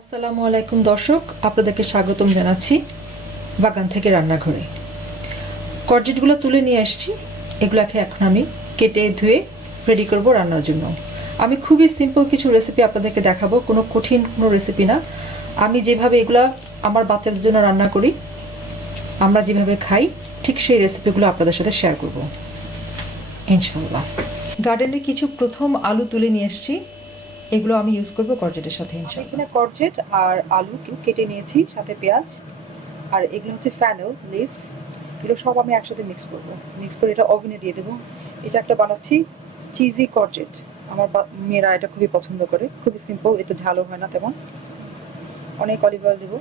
আসসালামু আলাইকুম দর্শক, আপনাদেরকে স্বাগতম জানাচ্ছি বাগান থেকে রান্নাঘরে। কর্জেটগুলো তুলে নিয়ে আসছি, এগুলাকে এখন আমি কেটে ধুয়ে রেডি করব রান্নার জন্য। আমি খুবই সিম্পল কিছু রেসিপি আপনাদেরকে দেখাবো, কোনো কঠিন কোনো রেসিপি না। আমি যেভাবে এগুলা আমার বাচ্চাদের জন্য রান্না করি, আমরা যেভাবে খাই, ঠিক সেই রেসিপিগুলো আপনাদের সাথে শেয়ার করব ইনশাআল্লাহ। গার্ডেনের কিছু প্রথম আলু তুলে নিয়ে এসেছি, এগুলো আমি ইউজ করবো কর্জেটের সাথে ইনশাআল্লাহ। এখানে কর্জেট আর আলু কেটে নিয়েছি, সাথে পেঁয়াজ, আর এগুলো হচ্ছে ফ্যানেল লিভস। এগুলো সব আমি একসাথে মিক্স করে এটা ওভেনে দিয়ে দেবো। এটা একটা বানাচ্ছি চিজি কর্জেট, আমার মেয়েরা এটা খুবই পছন্দ করে। খুবই সিম্পল, এটা ঝালও হয় না তেমন। অনেক অলিভ অয়েল দেবো।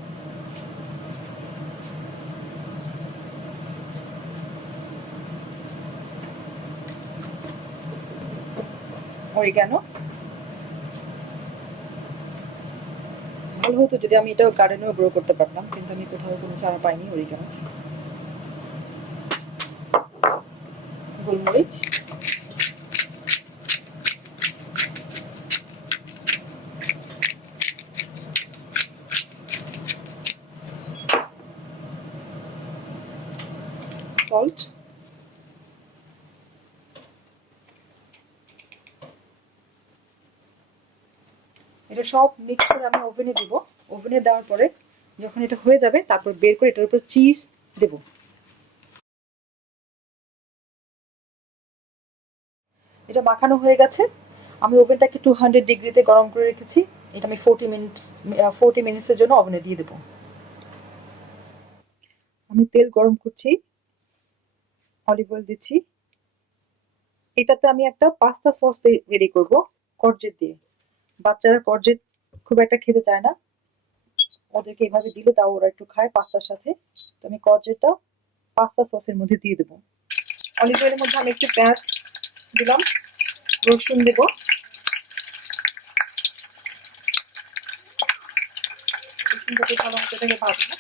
অরিগ্যানো। ভালো হতো যদি আমি এটা গার্ডেনেও গ্রো করতে পারতাম, কিন্তু আমি কোথাও কোনো চারা পাইনি অরিগ্যানো। গোলমরিচ, সল্ট, এটা সব মিক্স করে আমি ওভেনে দিব। ওভেনে দেওয়ার পরে যখন এটা হয়ে যাবে, তারপর বের করে এটার উপর চিজ দেব। এটা মাখানো হয়ে গেছে। আমি ওভেনটাকে 200 ডিগ্রিতে গরম করে রেখেছি। এটা আমি 40 মিনিটসের জন্য ওভেনে দিয়ে দেব। আমি তেল গরম করছি, অলিভ অয়েল দিচ্ছি। এটাতে আমি একটা পাস্তা সস রেডি করব কর্জেট দিয়ে। বাচ্চারা কর্জেট খুব একটা খেতে চায় না, ওদেরকে এভাবে দিলে তাও ওরা একটু খায় পাস্তার সাথে। তো আমি কর্জেটটা পাস্তা সসের মধ্যে দিয়ে দেবো। অলিভ অয়েলের মধ্যে আমি একটু পেঁয়াজ দিলাম, রসুন দেবো। রসুনটাকে ভালো মতো থেকে ভাজবো।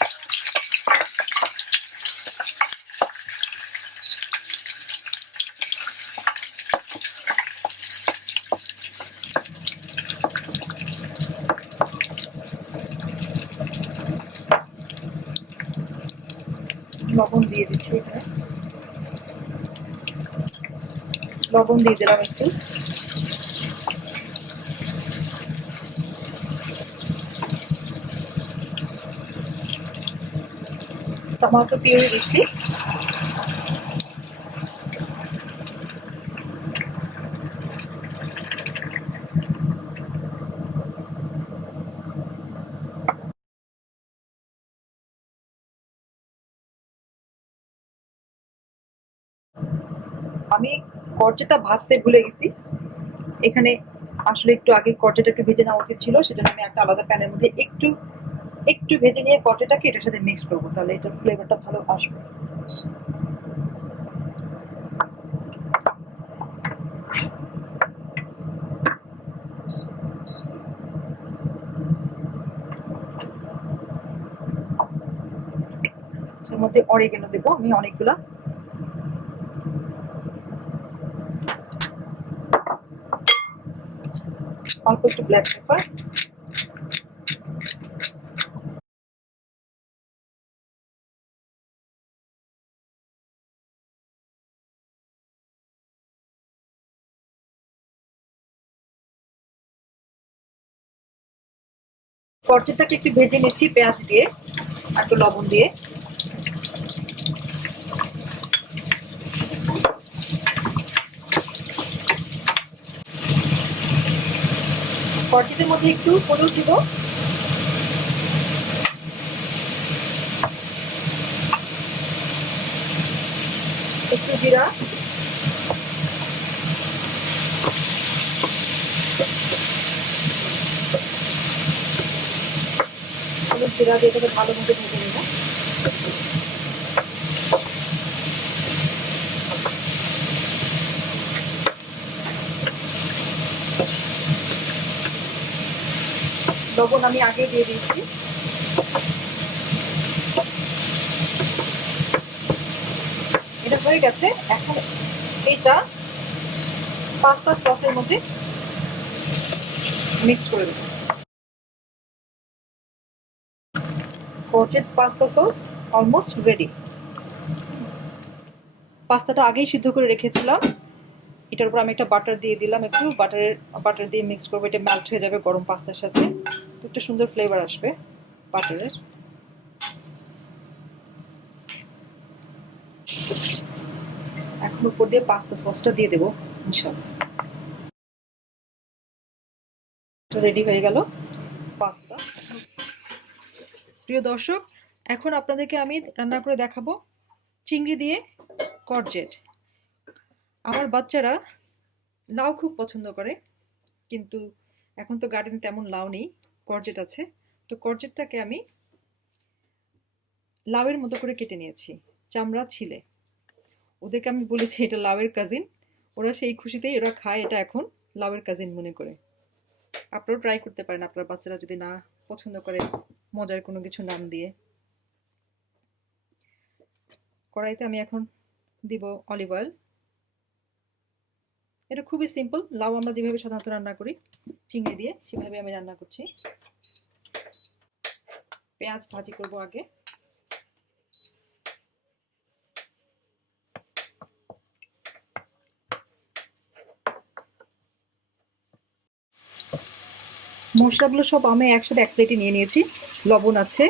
লবণ দিয়ে দিচ্ছি, এখানে লবণ দিয়ে দিলাম একটু। টমেটো পিউরি দিচ্ছি। আমি কর্জেটটা ভাজতে ভুলে গেছি। এখানে আসলে একটু আগে কর্জেটাকে ভেজে নেওয়া উচিত ছিল, সেটা আমি একটা আলাদা প্যানের মধ্যে একটু একটু ভেজে নিয়ে কর্জেটাকে এটার সাথে মিক্স করবো, তাহলে এটার ফ্লেভারটা ভালো আসবে। এর মধ্যে অরিগ্যানো দেবো আমি অনেকগুলা। অল্প একটু ব্ল্যাক পেপার। কর্জেটাকে একটু ভেজে নিচ্ছি পেঁয়াজ দিয়ে আর একটু লবণ দিয়ে। কর্জেটের মধ্যে একটু হলুদ দিব, একটু জিরা, হলুদ জিরা দিয়ে এটাকে ভালো মতো ভেজে নেব। লবণ আমি আগে দিয়ে দিয়েছি। এটা হয়ে গেছে। এখন এটা পাস্তা সসের মধ্যে মিক্স করে দেবো। কর্জেট পাস্তা সস অলমোস্ট রেডি। পাস্তাটা আগেই সিদ্ধ করে রেখেছিলাম। এটার উপর আমি একটা বাটার দিয়ে দিলাম, একটু বাটার দিয়ে মিক্স করবো, এটা মেল্ট হয়ে যাবে গরম পাস্তার সাথে, তো একটা সুন্দর ফ্লেভার আসবে বাটারের। এখন উপর দিয়ে পাস্তা সসটা দিয়ে দেবো ইনশাআল্লাহ। রেডি হয়ে গেল পাস্তা। প্রিয় দর্শক, এখন আপনাদেরকে আমি রান্না করে দেখাবো চিংড়ি দিয়ে কর্জেট। আমার বাচ্চারা লাউ খুব পছন্দ করে, কিন্তু এখন তো গার্ডেন তেমন লাউ নেই, কর্জেট আছে। তো কর্জেটটাকে আমি লাউয়ের মতো করে কেটে নিয়েছি, চামড়া ছিলে। ওদেরকে আমি বলেছি এটা লাউয়ের কাজিন, ওরা সেই খুশিতেই ওরা খায় এটা এখন লাউয়ের কাজিন মনে করে। আপনারাও ট্রাই করতে পারেন আপনার বাচ্চারা যদি না পছন্দ করে মজার কোনো কিছু নাম দিয়ে। কড়াইতে আমি এখন দিব অলিভ অয়েল। এটা খুবই সিম্পল, লাউ আমরা যেভাবে সাধারণত রান্না করি চিংড়ি দিয়ে সেভাবে আমি রান্না করছি। পেঁয়াজ ভাজি করব আগে। মশলাগুলো সব আমি একসাথে এক প্লেটে নিয়ে নিয়েছি। লবণ আছে,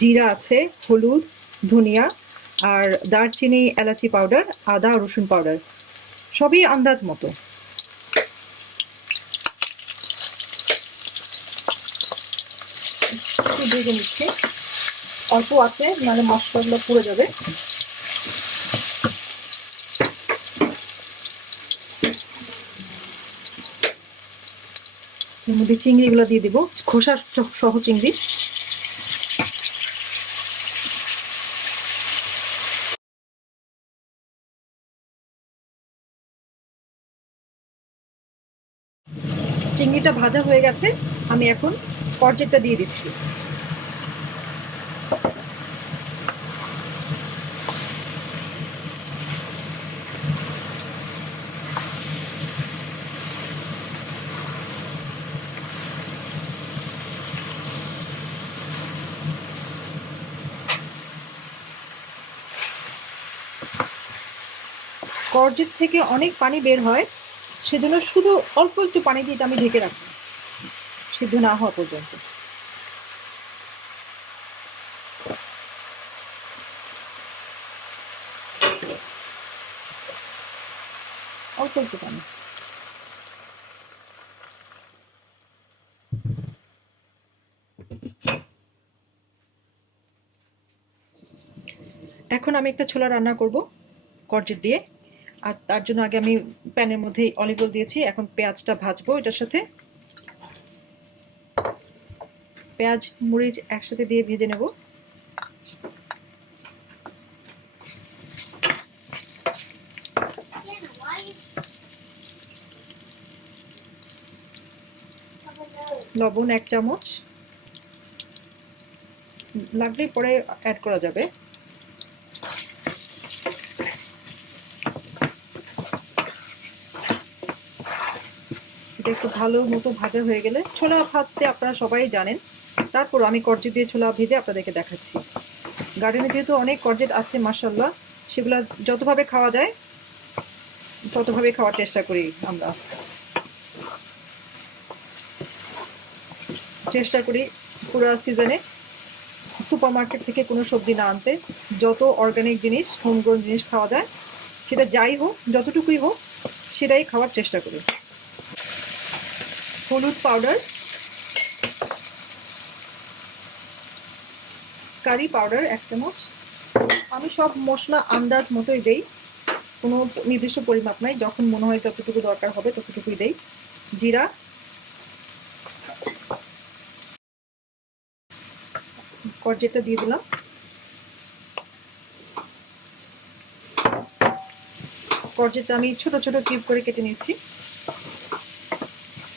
জিরা আছে, হলুদ, ধনিয়া, আর দারচিনি, এলাচি পাউডার, আদা রসুন পাউডার, সবই আন্দাজ মতো। ভেজে নিচ্ছি, অল্প আছে নাহলে মশলাগুলো পুড়ে যাবে। এর মধ্যে চিংড়িগুলো দিয়ে দিব, খোসা সহ চিংড়ি। চিংড়িটা ভাজা হয়ে গেছে, আমি এখন কর্জেটটা দিয়ে দিচ্ছি। কর্জেট থেকে অনেক পানি বের হয়, সেজন্য শুধু অল্প একটু পানি দিয়ে আমি ঢেকে রাখি সিদ্ধ না হওয়া পর্যন্ত। অল্প একটু পানি। এখন আমি একটা ছোলা রান্না করব কর্জেট দিয়ে, আর তার জন্য আগে আমি প্যানের মধ্যে অলিভ অয়েল দিয়েছি। এখন পেঁয়াজটা ভাজবো, এটার সাথে পেঁয়াজ মরিচ একসাথে দিয়ে ভেজে নেব। লবণ 1 চামচ, লাগলে পরে অ্যাড করা যাবে। এটা একটু ভালো মতো ভাজা হয়ে গেলে, ছোলা ভাজতে আপনারা সবাই জানেন, তারপর আমি কর্জেট দিয়ে ছোলা ভেজে আপনাদেরকে দেখাচ্ছি। গার্ডেনে যেহেতু অনেক কর্জেট আছে মাশাআল্লাহ, সেগুলো যতভাবে খাওয়া যায় ততভাবে খাওয়ার চেষ্টা করি আমরা। চেষ্টা করি পুরো সিজনে সুপার মার্কেট থেকে কোনো সবজি না আনতে, যত অর্গানিক জিনিস, হোমগ্রোন জিনিস খাওয়া যায়, সেটা যাই হোক যতটুকুই হোক সেটাই খাওয়ার চেষ্টা করি। হলুদ পাউডার, কারি পাউডার 1 চামচ। আমি সব মশলা আন্দাজ মতোই দেই, কোনো নির্দিষ্ট পরিমাপ নাই, যখন মনে হয় যতটুকু দরকার হবে ততটুকুই দেই। জিরা, কর্জেটটা দিয়ে দিলাম। কর্জেটটা আমি ছোট ছোট কিউব করে কেটে নিচ্ছি।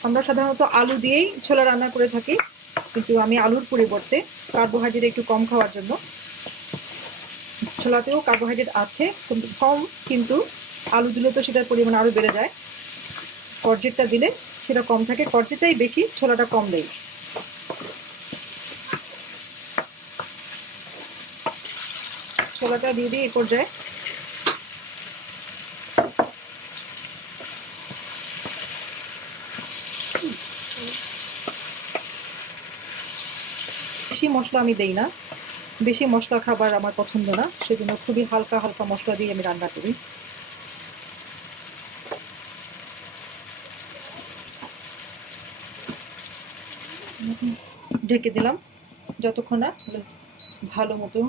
আমরা সাধারণত আলু দিয়েই ছোলা রান্না করে থাকি, কিন্তু আমি আলুর পরিবর্তে কার্বোহাইড্রেট একটু কম খাওয়ার জন্য, ছোলাতেও কার্বোহাইড্রেট আছে কম, কিন্তু আলু দিলে তো সেটার পরিমাণ আরও বেড়ে যায়। কর্জেটটা দিলে সেটা কম থাকে, কর্জেটটাই বেশি, ছোলাটা কম দেই। ছোলাটা দিয়ে দিই এই পর্যায়ে। বেশি মশলা আমি দেই না, বেশি মশলা খাবার আমার পছন্দ না, সেজন্য খুবই হালকা হালকা মশলা দিয়ে আমি রান্না করি। ঢেকে দিলাম যতক্ষণ না ভালো মতো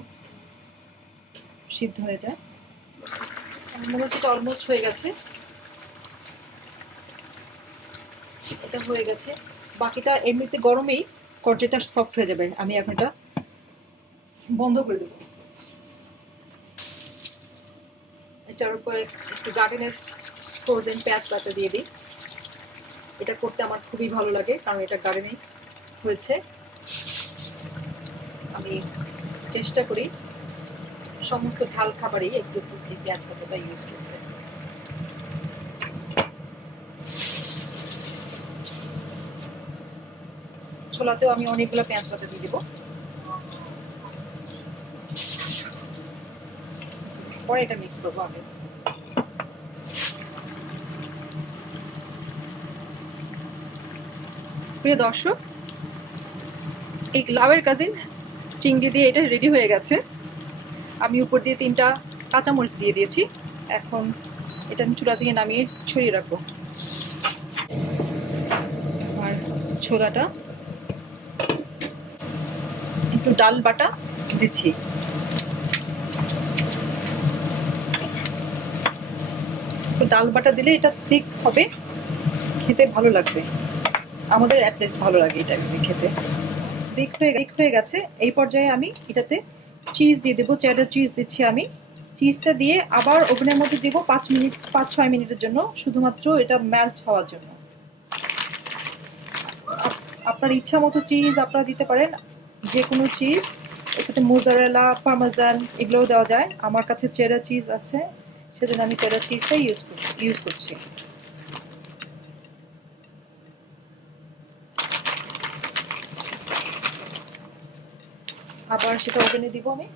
সিদ্ধ হয়ে যায়। মনে হচ্ছে এটা অলমোস্ট হয়ে গেছে, এটা হয়ে গেছে। বাকিটা এমনিতে গরমেই কর্জেটটা সফট হয়ে যাবে। আমি এখন এটা বন্ধ করে দেবো। এটার উপরে একটু গার্ডেনের ফ্রোজেন পেঁয়াজ পাতা দিয়ে দিই। এটা করতে আমার খুবই ভালো লাগে, কারণ এটা গার্ডেনে হয়েছে। আমি চেষ্টা করি সমস্ত ঝাল খাবারেই একটু একটু এই পেঁয়াজ পাতাটা ইউজ করতে। ছোলাতেও আমি অনেকগুলো পেঁয়াজ পাতা দিয়ে দেবো, পরে এটা মিক্স করবো আগে। প্রিয় দর্শক, এই লাউয়ের কাজিন চিংড়ি দিয়ে এটা রেডি হয়ে গেছে। আমি উপর দিয়ে 3টা কাঁচামরিচ দিয়ে দিয়েছি। এখন এটা আমি চুলা থেকে নামিয়ে ছড়িয়ে রাখবো। আর ছোলাটা একটু ডাল বাটা দিচ্ছি। ডাল বাটা দিলে এটা ঠিক হবে, খেতে ভালো লাগবে। আমাদের অ্যাটলিস্ট ভালো লাগে এটা খেতে। বেক হয়ে গেছে। এই পর্যায়ে আমি এটাতে চিজ দিয়ে দেবো, চেডার চিজ দিচ্ছি আমি। চিজটা দিয়ে আবার ওভেনের মধ্যে দিব 5-6 মিনিটের জন্য, শুধুমাত্র এটা মেল্ট হওয়ার জন্য। আপনার ইচ্ছা মতো চিজ আপনারা দিতে পারেন, যে কোনো চিজ। এটাতে মোজারেলা, পার্মেজান এগুলোও দেওয়া যায়। আমার কাছে চেডার চিজ আছে, সেজন্য আমি চেডার চিজটা ইউজ করছি। আবার সেটা ওভেনে দিব আমি।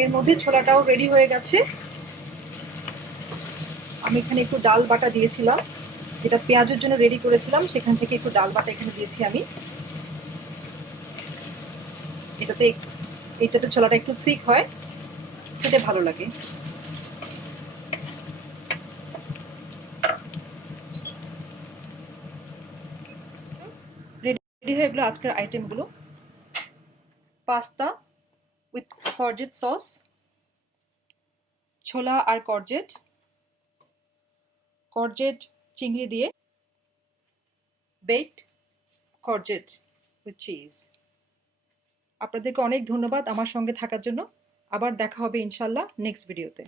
এর মধ্যে ছোলাটাও রেডি হয়ে গেছে। আমি এখানে একটু ডাল বাটা দিয়েছিলাম, যেটা পেঁয়াজের জন্য রেডি করেছিলাম, সেখান থেকে একটু ডাল বাটা এখানে দিয়েছি আমি। এটাতে ছোলাটা একটু থিক হয়, খেতে ভালো লাগে। রেডি হয়ে গেলো আজকের আইটেমগুলো। পাস্তা উইথ কর্জেট সস, ছোলা আর কর্জেট চিংড়ি দিয়ে বেকড কর্জেট উইথ চিজ। আপনাদেরকে অনেক ধন্যবাদ আমার সঙ্গে থাকার জন্য। আবার দেখা হবে ইনশাল্লাহ নেক্সট ভিডিওতে।